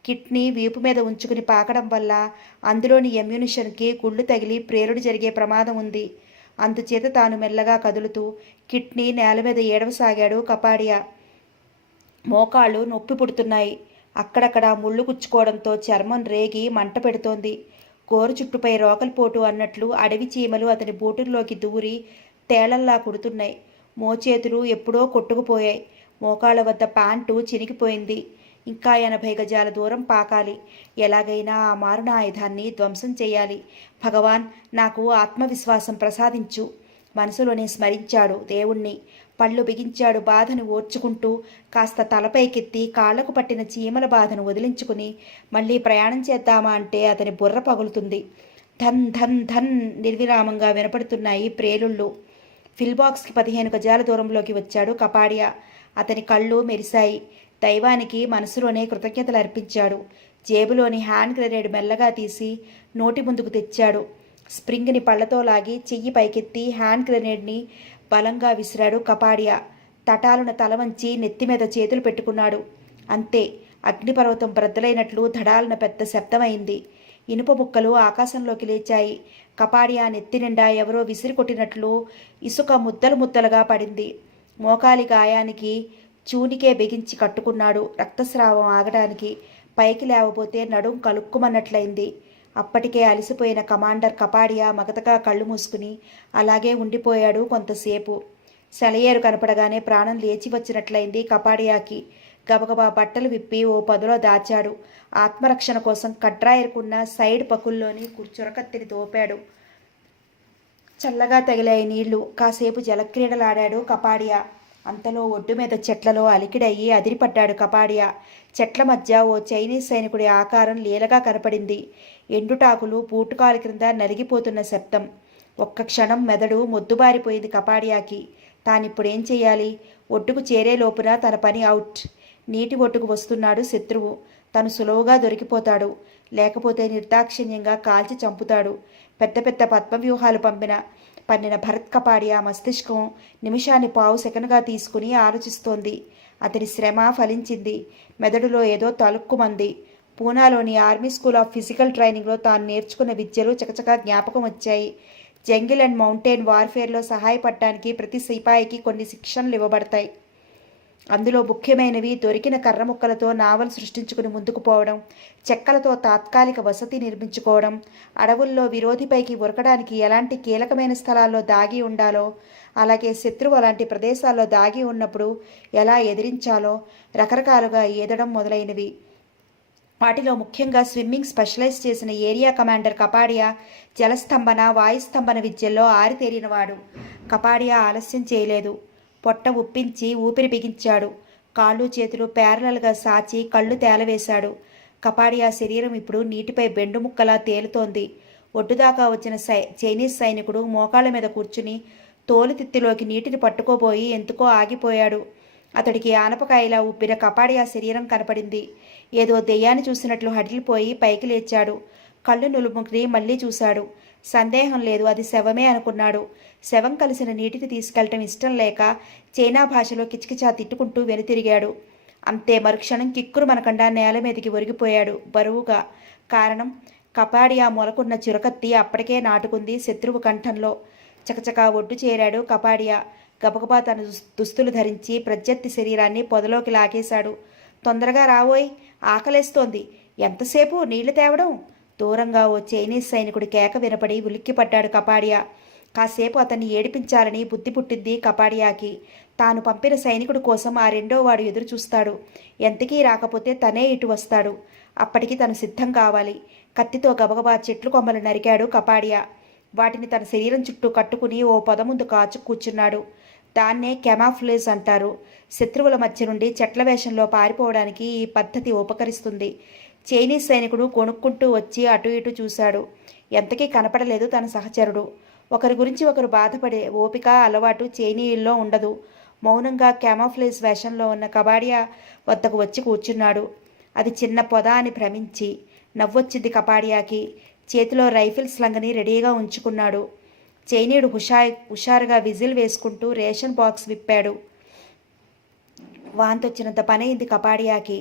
కిట్ని వీపు మీద ఉంచుకుని పాకడం వల్ల అందులోని ఎమ్యునిషన్కి గుళ్ళు తగిలి ప్రేరుడు జరిగే ప్రమాదం ఉంది. అందుచేత తాను మెల్లగా కదులుతూ కిట్ని నేల మీద ఏడవసాగాడు కపాడియా. మోకాళ్ళు నొప్పి పుడుతున్నాయి. అక్కడక్కడ ముళ్ళు గుచ్చుకోవడంతో చర్మం రేగి మంట పెడుతోంది. గోరు చుట్టుపై రోకలిపోటు అన్నట్లు అడవి చీమలు అతని బూటుల్లోకి దూరి తేళ్లల్లా కుడుతున్నాయి. మోచేతులు ఎప్పుడో కొట్టుకుపోయాయి. మోకాళ్ళ వద్ద ప్యాంటు చినిగిపోయింది. ఇంకా 80 గజాల దూరం పాకాలి. ఎలాగైనా ఆ మారుణ ఆయుధాన్ని ధ్వంసం చేయాలి. భగవాన్, నాకు ఆత్మవిశ్వాసం ప్రసాదించు. మనసులోనే స్మరించాడు దేవుణ్ణి. పళ్ళు బిగించాడు బాధను ఓర్చుకుంటూ. కాస్త తలపైకెత్తి కాళ్లకు పట్టిన చీమల బాధను వదిలించుకుని మళ్ళీ ప్రయాణం చేద్దామా అంటే అతని బుర్ర పగులుతుంది. ధన్ ధన్ ధన్ నిర్విరామంగా వినపడుతున్నాయి ప్రేలుళ్ళు. ఫిల్బాక్స్కి 15 గజాల దూరంలోకి వచ్చాడు కపాడియా. అతని కళ్ళు మెరిశాయి. దైవానికి మనసులోనే కృతజ్ఞతలు అర్పించాడు. జేబులోని హ్యాండ్ గ్రెనేడ్ మెల్లగా తీసి నోటి ముందుకు తెచ్చాడు. స్ప్రింగ్ని పళ్లతో లాగి చెయ్యి పైకెత్తి హ్యాండ్ గ్రెనేడ్ని బలంగా విసిరాడు కపాడియా. తటాలున తల వంచి నెత్తిమీద చేతులు పెట్టుకున్నాడు. అంతే, అగ్నిపర్వతం బ్రద్దలైనట్లు ధడాలన పెద్ద శబ్దమైంది. ఇనుప ముక్కలు ఆకాశంలోకి లేచాయి. కపాడియా నెత్తి నిండా ఎవరో విసిరి కొట్టినట్లు ఇసుక ముద్దలు ముద్దలుగా పడింది. మోకాలి గాయానికి చూనికే బిగించి కట్టుకున్నాడు రక్తస్రావం ఆగడానికి. పైకి లేవబోతే నడుం కలుక్కుమన్నట్లయింది. అప్పటికే అలసిపోయిన కమాండర్ కపాడియా మగతగా కళ్ళు మూసుకుని అలాగే ఉండిపోయాడు కొంతసేపు. సెలయేరు కనపడగానే ప్రాణం లేచి వచ్చినట్లయింది కపాడియాకి. గబగబా బట్టలు విప్పి ఓ పదులో దాచాడు. ఆత్మరక్షణ కోసం కట్రాయరుకున్న సైడ్ పకుల్లోని చురకత్తిని తోపాడు. చల్లగా తగిలాయి నీళ్లు. కాసేపు జలక్రీడలాడాడు కపాడియా. అంతలో ఒడ్డు మీద చెట్లలో అలికిడయ్యి అదిరిపడ్డాడు కపాడియా. చెట్ల మధ్య ఓ చైనీస్ సైనికుడి ఆకారం లీలగా కనపడింది. ఎండుటాకులు పూటుకాలు క్రింద నలిగిపోతున్న శబ్దం. ఒక్క క్షణం మెదడు మొద్దుబారిపోయింది కపాడియాకి. తానిప్పుడేం చెయ్యాలి? ఒడ్డుకు చేరే లోపున తన పని అవుట్. నీటి ఒడ్డుకు వస్తున్నాడు శత్రువు. తను సులువుగా దొరికిపోతాడు. లేకపోతే నిర్దాక్షిణ్యంగా కాల్చి చంపుతాడు. పెద్ద పెద్ద పద్మవ్యూహాలు పన్నిన భరత్ కపాడియా మస్తిష్కం నిమిషాన్ని పావు సెకనుగా తీసుకుని ఆలోచిస్తోంది. అతని శ్రమ ఫలించింది. మెదడులో ఏదో తలుక్కుమంది. పూనాలోని ఆర్మీ స్కూల్ ఆఫ్ ఫిజికల్ ట్రైనింగ్లో తాను నేర్చుకున్న విద్యలు చకచకా జ్ఞాపకం వచ్చాయి. జంగిల్ అండ్ మౌంటైన్ వార్ఫేర్లో సహాయపడటానికి ప్రతి సిపాయికి కొన్ని శిక్షణలు ఇవ్వబడతాయి. అందులో ముఖ్యమైనవి దొరికిన కర్ర ముక్కలతో నావల్ సృష్టించుకుని ముందుకు పోవడం, చెక్కలతో తాత్కాలిక వసతి నిర్మించుకోవడం, అడవుల్లో విరోధిపైకి ఉరకడానికి ఎలాంటి కీలకమైన స్థలాల్లో దాగి ఉండాలో, అలాగే శత్రువు అలాంటి ప్రదేశాల్లో దాగి ఉన్నప్పుడు ఎలా ఎదిరించాలో రకరకాలుగా ఈదడం మొదలైనవి. వాటిలో ముఖ్యంగా స్విమ్మింగ్ స్పెషలైజ్ చేసిన ఏరియా కమాండర్ కపాడియా జలస్తంభన, వాయుస్తంభన విద్యల్లో ఆరితేరినవాడు. కపాడియా ఆలస్యం చేయలేదు. పొట్ట ఉప్పించి ఊపిరి బిగించాడు. కాళ్ళు చేతులు ప్యారలల్గా సాచి కళ్ళు తేలవేశాడు. కపాడియా శరీరం ఇప్పుడు నీటిపై బెండు ముక్కలా తేలుతోంది. ఒడ్డుదాకా వచ్చిన చైనీస్ సైనికుడు మోకాళ్ళ మీద కూర్చుని తోలుతిత్తిలోకి నీటిని పట్టుకోబోయి ఎందుకో ఆగిపోయాడు. అతడికి ఆనపకాయలా ఉబ్బిన కపాడియా శరీరం కనపడింది. ఏదో దెయ్యాన్ని చూసినట్లు హడిలిపోయి పైకి లేచాడు. కళ్ళు నులుముకుని మళ్ళీ చూశాడు. సందేహం లేదు, అది శవమే అనుకున్నాడు. శవం కలిసిన నీటిని తీసుకెళ్లటం ఇష్టం లేక చైనా భాషలో కిచకిచా తిట్టుకుంటూ వెనుతిరిగాడు. అంతే, మరుక్షణం కిక్కురు మనకుండా నేల మీదకి ఒరిగిపోయాడు బరువుగా. కారణం, కపాడియా మొలకున్న చురకత్తి అప్పటికే నాటుకుంది శత్రువు కంఠంలో. చకచకా ఒడ్డు చేరాడు కపాడియా. గబగబా తన దుస్తులు ధరించి ప్రత్యర్థి శరీరాన్ని పొదలోకి లాగేశాడు. తొందరగా రావోయ్, ఆకలేస్తోంది. ఎంతసేపు నీళ్లు తేవడం? దూరంగా ఓ చైనీస్ సైనికుడి కేక వినపడి ఉలిక్కిపడ్డాడు కపాడియా. కాసేపు అతన్ని ఏడిపించాలని బుద్ధి పుట్టింది కపాడియాకి. తాను పంపిన సైనికుడి కోసం ఆ రెండో వాడు ఎదురు చూస్తాడు. ఎంతకీ రాకపోతే తనే ఇటు వస్తాడు. అప్పటికి తను సిద్ధం కావాలి. కత్తితో గబగబా చెట్లు కొమ్మలు నరికాడు కపాడియా. వాటిని తన శరీరం చుట్టూ కట్టుకుని ఓ పొద ముందు కాచు కూర్చున్నాడు. దాన్నే కెమాఫ్లేజ్ అంటారు. శత్రువుల మధ్య నుండి చెట్ల వేషంలో పారిపోవడానికి ఈ పద్ధతి ఉపకరిస్తుంది. చైనీస్ సైనికుడు కొనుక్కుంటూ వచ్చి అటు ఇటు చూశాడు. ఎంతకీ కనపడలేదు తన సహచరుడు. ఒకరి గురించి ఒకరు బాధపడే ఓపిక, అలవాటు చైనీయుల్లో ఉండదు. మౌనంగా క్యామోఫ్లేజ్ వేషంలో ఉన్న కపాడియా వద్దకు వచ్చి కూర్చున్నాడు. అది చిన్న పొద అని భ్రమించి నవ్వొచ్చింది కపాడియాకి. చేతిలో రైఫిల్ స్లంగని రెడీగా ఉంచుకున్నాడు. చైనీయుడు హుషారుగా విజిల్ వేసుకుంటూ రేషన్ బాక్స్ విప్పాడు. వాంతొచ్చినంత పనైంది కపాడియాకి.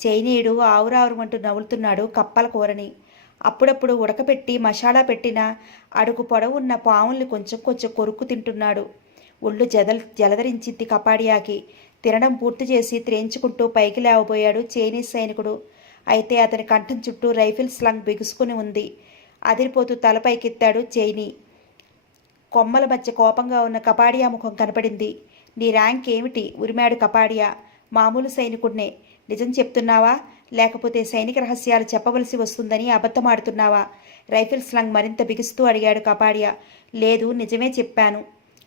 చైనీయుడు ఆవురావురమంటూ నవ్వులుతున్నాడు కప్పల కూరని. అప్పుడప్పుడు ఉడకపెట్టి మసాలా పెట్టిన అడుగు పొడవున్న పావుల్ని కొంచెం కొంచెం కొరుక్కు తింటున్నాడు. ఒళ్ళు జలధరించింది కపాడియాకి. తినడం పూర్తి చేసి త్రేంచుకుంటూ పైకి లేవబోయాడు చైనీస్ సైనికుడు. అయితే అతని కంఠం చుట్టూ రైఫిల్ స్లంగ్ బిగుసుకుని ఉంది. అదిరిపోతూ తలపైకెత్తాడు చైనీ. కొమ్మల మధ్య కోపంగా ఉన్న కపాడియా ముఖం కనపడింది. నీ ర్యాంక్ ఏమిటి? ఉరిమాడు కపాడియా. మామూలు సైనికుడినే. నిజం చెప్తున్నావా, లేకపోతే సైనిక రహస్యాలు చెప్పవలసి వస్తుందని అబద్ధమాడుతున్నావా? రైఫిల్ స్లంగ్ మరింత బిగుస్తూ అడిగాడు కపాడియా. లేదు, నిజమే చెప్పాను.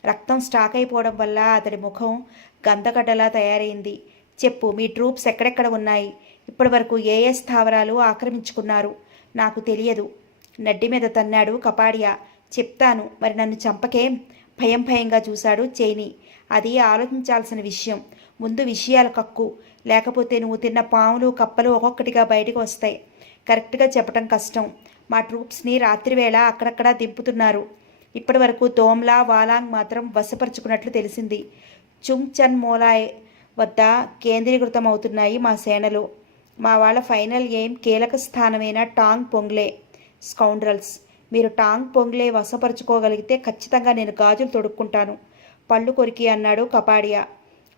రక్తం స్టాక్ అయిపోవడం వల్ల అతడి ముఖం గంధగడ్డలా తయారైంది. చెప్పు, మీ ట్రూప్స్ ఎక్కడెక్కడ ఉన్నాయి? ఇప్పటి వరకు ఏ ఏ స్థావరాలు ఆక్రమించుకున్నారు? నాకు తెలియదు. నడ్డి మీద తన్నాడు కపాడియా. చెప్తాను, మరి నన్ను చంపకేం? భయంగా చూశాడు చైనీ. అది ఆలోచించాల్సిన విషయం. ముందు విషయాలు కక్కు, లేకపోతే నువ్వు తిన్న పాములు కప్పలు ఒక్కొక్కటిగా బయటకు వస్తాయి. కరెక్ట్గా చెప్పటం కష్టం. మా ట్రూప్స్ని రాత్రివేళ అక్కడక్కడా దింపుతున్నారు. ఇప్పటి వరకు దోమ్లా, వాలాంగ్ మాత్రం వశపరుచుకున్నట్లు తెలిసింది. చుంగ్చన్ మోలాయ్ వద్ద కేంద్రీకృతం అవుతున్నాయి మా సేనలు. మా వాళ్ళ ఫైనల్ ఎయిమ్ కీలక స్థానమైన టాంగ్ పొంగ్లే. స్కౌండ్రల్స్, మీరు టాంగ్ పొంగ్లే వశపరుచుకోగలిగితే ఖచ్చితంగా నేను గాజులు తొడుక్కుంటాను. పళ్ళు కొరికి అన్నాడు కపాడియా.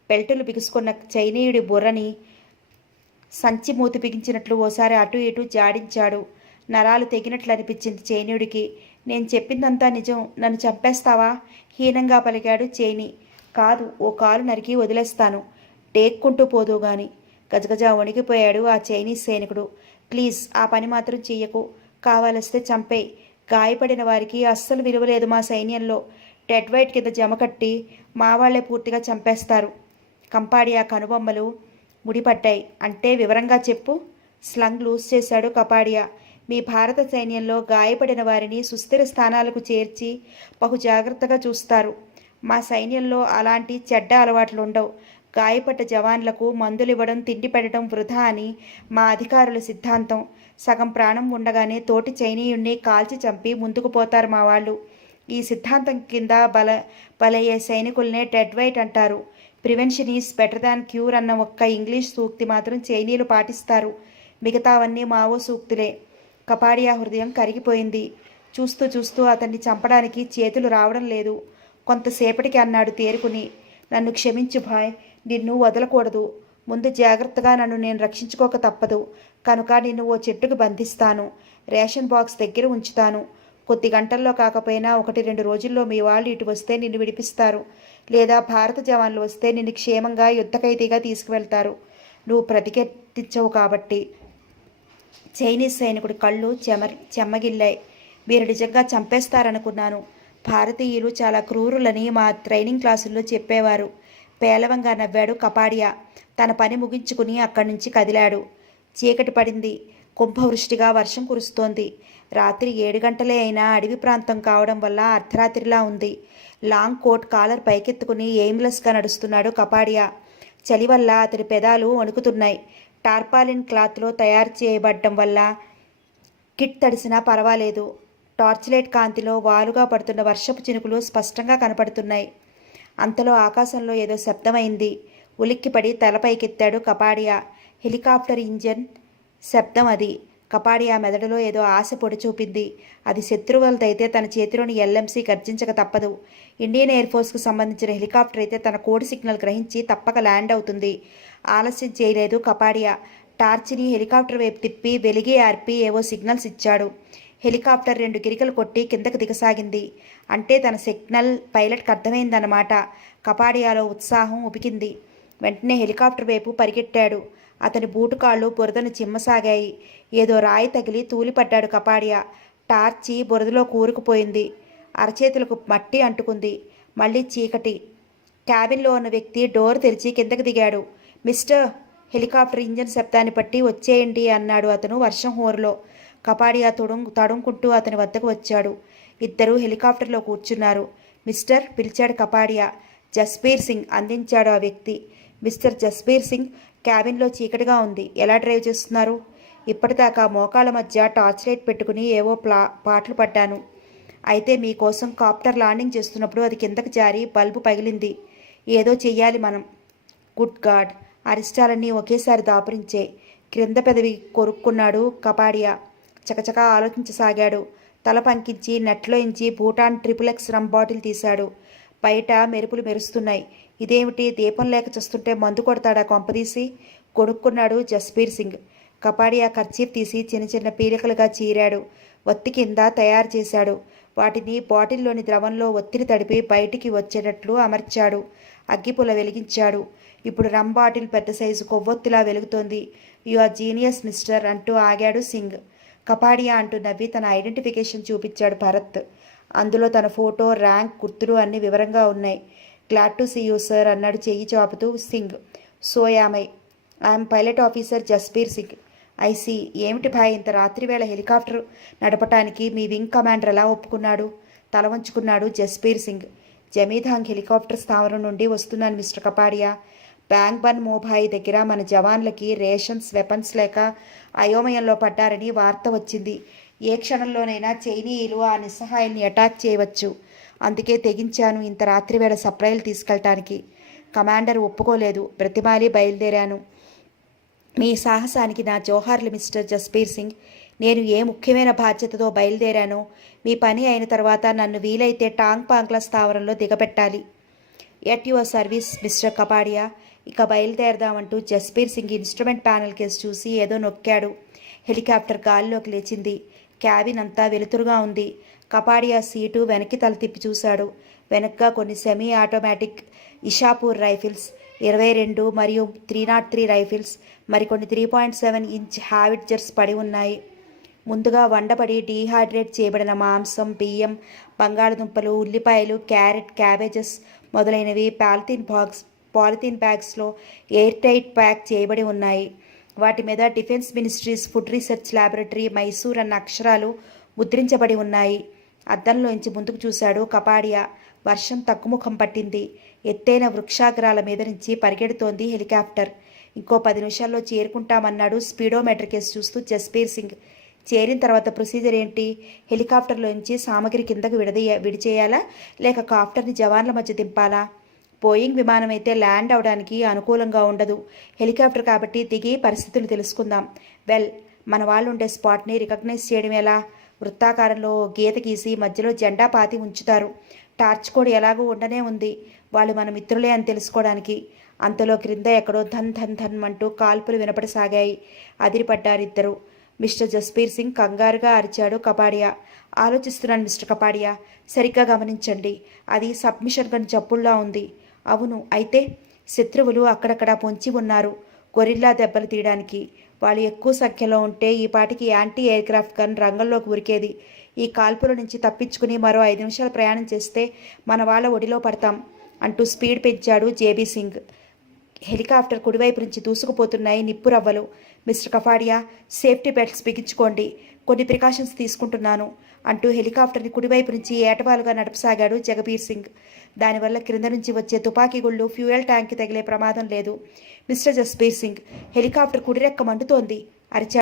బెల్టులు బిగుసుకున్న చైనీయుడి బుర్రని సంచి మూతి బిగించినట్లు ఓసారి అటు ఇటు జాడించాడు. నరాలు తెగినట్లు అనిపించింది చైనీయుడికి. నేను చెప్పిందంతా నిజం, నన్ను చంపేస్తావా? హీనంగా పలికాడు చైనీ. కాదు, ఓ కాలు నరికి వదిలేస్తాను, టేక్కుంటూ పోదు గాని. గజగజ వణికిపోయాడు ఆ చైనీస్ సైనికుడు. ప్లీజ్, ఆ పని మాత్రం చెయ్యకు. కావాలొస్తే చంపేయ్. గాయపడిన వారికి అస్సలు విలువలేదు మా సైన్యంలో. డెడ్ వైట్ కింద జమకట్టి మా వాళ్లే పూర్తిగా చంపేస్తారు. కంపాడియా కనుబొమ్మలు ముడిపడ్డాయి. అంటే వివరంగా చెప్పు. స్లంగ్ లూజ్ చేశాడు కపాడియా. మీ భారత సైన్యంలో గాయపడిన వారిని సుస్థిర స్థానాలకు చేర్చి బహు జాగ్రత్తగా చూస్తారు. మా సైన్యంలో అలాంటి చెడ్డ అలవాట్లు ఉండవు. గాయపడ్డ జవాన్లకు మందులు ఇవ్వడం, తిండి పెట్టడం వృధా అని మా అధికారుల సిద్ధాంతం. సగం ప్రాణం ఉండగానే తోటి చైనీయుణ్ణి కాల్చి చంపి ముందుకు పోతారు మా వాళ్ళు. ఈ సిద్ధాంతం కింద బలయ్యే సైనికుల్నే డెడ్ వైట్ అంటారు. Prevention is better than cure అన్న ఒక్క ఇంగ్లీష్ సూక్తి మాత్రం చైనీయులు పాటిస్తారు. మిగతావన్నీ మావో సూక్తులే. కపాడియా హృదయం కరిగిపోయింది. చూస్తూ చూస్తూ అతన్ని చంపడానికి చేతులు రావడం లేదు. కొంతసేపటికి అన్నాడు తేరుకుని. నన్ను క్షమించు భాయ్, నిన్ను వదలకూడదు. ముందు జాగ్రత్తగా నన్ను నేను రక్షించుకోక తప్పదు. కనుక నిన్ను ఓ చెట్టుకు బంధిస్తాను. రేషన్ బాక్స్ దగ్గర ఉంచుతాను. కొద్ది గంటల్లో కాకపోయినా 1-2 రోజుల్లో మీ వాళ్ళు ఇటు వస్తే నిన్ను విడిపిస్తారు. లేదా భారత జవాన్లు వస్తే నిన్ను క్షేమంగా యుద్ధ ఖైదీగా తీసుకువెళ్తారు. నువ్వు ప్రతిఘటించవు కాబట్టి. చైనీస్ సైనికుడి కళ్ళు చెమ్మగిల్లాయి. మీరు నిజంగా చంపేస్తారనుకున్నాను. భారతీయులు చాలా క్రూరులని మా ట్రైనింగ్ క్లాసుల్లో చెప్పేవారు. పేలవంగా నవ్వాడు కపాడియా. తన పని ముగించుకుని అక్కడి నుంచి కదిలాడు. చీకటి పడింది. కుంభవృష్టిగా వర్షం కురుస్తోంది. రాత్రి 7 గంటలే అయినా అడవి ప్రాంతం కావడం వల్ల అర్ధరాత్రిలా ఉంది. లాంగ్ కోట్ కాలర్ పైకెత్తుకుని ఎయిమ్లెస్గా నడుస్తున్నాడు కపాడియా. చలి వల్ల అతని పెదాలు వణుకుతున్నాయి. టార్పాలిన్ క్లాత్లో తయారు చేయబడ్డం వల్ల కిట్ తడిసినా పర్వాలేదు. టార్చ్ లైట్ కాంతిలో వాలుగా పడుతున్న వర్షపు చినుకులు స్పష్టంగా కనపడుతున్నాయి. అంతలో ఆకాశంలో ఏదో శబ్దమైంది. ఉలిక్కిపడి తలపైకెత్తాడు కపాడియా. హెలికాప్టర్ ఇంజన్ శబ్దం అది. కపాడియా మెదడులో ఏదో ఆశ పొడి చూపింది. అది శత్రువులదైతే తన చేతిలోని ఎల్ఎంసీ గర్జించక తప్పదు. ఇండియన్ ఎయిర్ ఫోర్స్కు సంబంధించిన హెలికాప్టర్ అయితే తన కోడ్ సిగ్నల్ గ్రహించి తప్పక ల్యాండ్ అవుతుంది. ఆలస్యం చేయలేదు కపాడియా. టార్చిని హెలికాప్టర్ వైపు తిప్పి వెలిగి ఆర్పి ఏవో సిగ్నల్స్ ఇచ్చాడు. హెలికాప్టర్ 2 గిరికలు కొట్టి కిందకు దిగసాగింది. అంటే తన సిగ్నల్ పైలట్కి అర్థమైందన్నమాట. కపాడియాలో ఉత్సాహం ఉబికింది. వెంటనే హెలికాప్టర్ వైపు పరిగెట్టాడు. అతని బూటుకాళ్ళు బురదను చిమ్మసాగాయి. ఏదో రాయి తగిలి తూలిపడ్డాడు కపాడియా. టార్చి బురదలో కూరుకుపోయింది. అరచేతులకు మట్టి అంటుకుంది. మళ్ళీ చీకటి. క్యాబిన్లో ఉన్న వ్యక్తి డోర్ తెరిచి కిందకు దిగాడు. మిస్టర్, హెలికాప్టర్ ఇంజన్ శబ్దాన్ని బట్టి వచ్చేయండి అన్నాడు అతను వర్షం హోరులో. కపాడియా తడుముకుంటూ అతని వద్దకు వచ్చాడు. ఇద్దరూ హెలికాప్టర్లో కూర్చున్నారు. మిస్టర్ పిలిచాడు కపాడియా. జస్బీర్ సింగ్ అందించాడు ఆ వ్యక్తి. మిస్టర్ జస్బీర్ సింగ్, క్యాబిన్లో చీకటిగా ఉంది. ఎలా డ్రైవ్ చేస్తున్నారు? ఇప్పటిదాకా మోకాళ్ళ మధ్య టార్చ్ లైట్ పెట్టుకుని ఏవో పాటలు పడ్డాను. అయితే మీకోసం కాప్టర్ ల్యాండింగ్ చేస్తున్నప్పుడు అది కిందకు జారి బల్బు పగిలింది. ఏదో చెయ్యాలి మనం. గుడ్ గాడ్, అరిష్టాలన్నీ ఒకేసారి దాపురించే. క్రింద పెదవి కొరుక్కున్నాడు కపాడియా. చకచకా ఆలోచించసాగాడు. తల పంకించి నెట్లోంచి భూటాన్ XXX రమ్ బాటిల్ తీశాడు. బయట మెరుపులు మెరుస్తున్నాయి. ఇదేమిటి, దీపం లేక చూస్తుంటే మందు కొడతాడా కొంపదీసి? కొనుక్కున్నాడు జస్బీర్ సింగ్. కపాడియా కర్చీఫ్ తీసి చిన్న చిన్న పీలికలుగా చీరాడు. ఒత్తి కింద తయారు చేశాడు. వాటిని బాటిల్లోని ద్రవంలో ఒత్తిడి తడిపి బయటికి వచ్చేటట్లు అమర్చాడు. అగ్గిపుల్ల వెలిగించాడు. ఇప్పుడు రమ్ బాటిల్ పెద్ద సైజు కొవ్వొత్తిలా వెలుగుతోంది. యు ఆర్ జీనియస్ మిస్టర్ అంటూ ఆగాడు సింగ్. కపాడియా అంటూ నవ్వి తన ఐడెంటిఫికేషన్ చూపించాడు భరత్. అందులో తన ఫోటో, ర్యాంక్, గుర్తులు అన్నీ వివరంగా ఉన్నాయి. Glad to see you sir అన్నాడు చెయ్యి చాపుతూ Singh. So I'm pilot officer Jasbir Singh. I see. ఏమిటి భాయ్, ఇంత రాత్రి వేళ హెలికాప్టర్ నడపటానికి మీ వింగ్ కమాండర్ ఎలా ఒప్పుకున్నాడు? తల వంచుకున్నాడు జస్బీర్ సింగ్. జమీధాంగ్ హెలికాప్టర్ స్థావరం నుండి వస్తున్నాను మిస్టర్ కపాడియా. బ్యాంగ్బన్ మోభాయి దగ్గర మన జవాన్లకి రేషన్స్, వెపన్స్ లేక అయోమయంలో పడ్డారని వార్త వచ్చింది. ఏ క్షణంలోనైనా చైనీయులు ఆ నిస్సహాయాన్ని అటాక్ చేయవచ్చు. అందుకే తెగించాను ఇంత రాత్రివేళ సప్లైలు తీసుకెళ్ళటానికి. కమాండర్ ఒప్పుకోలేదు. బ్రతిమాలి బయలుదేరాను. మీ సాహసానికి నా జోహార్లు మిస్టర్ జస్బీర్ సింగ్. నేను ఏ ముఖ్యమైన బాధ్యతతో బయలుదేరానో మీ పని అయిన తర్వాత నన్ను వీలైతే టాంగ్పాంగ్ల స్థావరంలో దిగబెట్టాలి. At your service mister Kapadia. ఇక బయలుదేరదామంటూ Jasbir Singh instrument panel case చూసి ఏదో నొక్కాడు. హెలికాప్టర్ గాల్లోకి లేచింది. క్యాబిన్ అంతా వెలుతురుగా ఉంది. కపాడియా సీటు వెనక్కి తల తిప్పి చూశాడు. వెనక్గా కొన్ని సెమీ ఆటోమేటిక్ ఇషాపూర్ రైఫిల్స్, 22 మరియు 303 రైఫిల్స్, మరికొన్ని 3.7 ఇంచ్ హావిట్జర్స్ పడి ఉన్నాయి. ముందుగా వండబడి డీహైడ్రేట్ చేయబడిన మాంసం, బియ్యం, బంగాళదుంపలు, ఉల్లిపాయలు, క్యారెట్, క్యాబేజెస్ మొదలైనవి పాలిథీన్ బ్యాగ్స్లో ఎయిర్ టైట్ ప్యాక్ చేయబడి ఉన్నాయి. వాటి మీద defence ministries food research laboratory, Mysore అన్న అక్షరాలు ముద్రించబడి ఉన్నాయి. అద్దంలోంచి ముందుకు చూశాడు కపాడియా. వర్షం తగ్గుముఖం పట్టింది. ఎత్తైన వృక్షాగ్రాల మీద నుంచి పరిగెడుతోంది హెలికాప్టర్. ఇంకో 10 నిమిషాల్లో చేరుకుంటామన్నాడు స్పీడోమీటర్ కేసు చూస్తూ జస్బీర్ సింగ్. చేరిన తర్వాత ప్రొసీజర్ ఏంటి? హెలికాప్టర్లోంచి సామగ్రి కిందకు విడిచేయాలా, లేక కాప్టర్ని జవాన్ల మధ్య దింపాలా? బోయింగ్ విమానం అయితే ల్యాండ్ అవడానికి అనుకూలంగా ఉండదు. హెలికాప్టర్ కాబట్టి దిగి పరిస్థితులు తెలుసుకుందాం. వెల్, మన వాళ్ళు ఉండే స్పాట్ని రికగ్నైజ్ చేయడం ఎలా? వృత్తాకారంలో గీత గీసి మధ్యలో జెండా పాతి ఉంచుతారు. టార్చ్ కోడ్ ఎలాగూ ఉండనే ఉంది. వాళ్ళు మన మిత్రులే అని తెలుసుకోవడానికి. అంతలో క్రింద ఎక్కడో ధన్ ధన్ ధన్ అంటూ కాల్పులు వినపడసాగాయి. అదిరిపడ్డారిద్దరూ. మిస్టర్ జస్బీర్ సింగ్ కంగారుగా అరిచాడు కపాడియా. ఆలోచిస్తున్నాను మిస్టర్ కపాడియా. సరిగ్గా గమనించండి. అది సబ్మిషన్ గన్ చప్పుల్లా ఉంది. అవును, అయితే శత్రువులు అక్కడక్కడ పొంచి ఉన్నారు గొరిల్లా దెబ్బలు తీయడానికి. వాళ్ళు ఎక్కువ సంఖ్యలో ఉంటే ఈ పాటికి యాంటీ ఎయిర్క్రాఫ్ట్ గన్ రంగంలోకి ఉరికేది. ఈ కాల్పుల నుంచి తప్పించుకుని మరో 5 నిమిషాలు ప్రయాణం చేస్తే మన వాళ్ళ ఒడిలో పడతాం అంటూ స్పీడ్ పెంచాడు జేబీ సింగ్. హెలికాప్టర్ కుడివైపు నుంచి దూసుకుపోతున్నాయి నిప్పురవ్వలు. మిస్టర్ కపాడియా, సేఫ్టీ బెల్ట్స్ బిగించుకోండి. కొన్ని ప్రికాషన్స్ తీసుకుంటున్నాను అంటూ హెలికాప్టర్ని కుడివైపు నుంచి ఏటవాలుగా నడపసాగాడు జగబీర్ సింగ్. దానివల్ల క్రింద నుంచి వచ్చే తుపాకీ గుళ్ళు ఫ్యూయల్ ట్యాంక్కి తగిలే ప్రమాదం లేదు. మిస్టర్ జస్బీర్ సింగ్, హెలికాప్టర్ కుడిరెక్క మండుతోంది అరిచాడు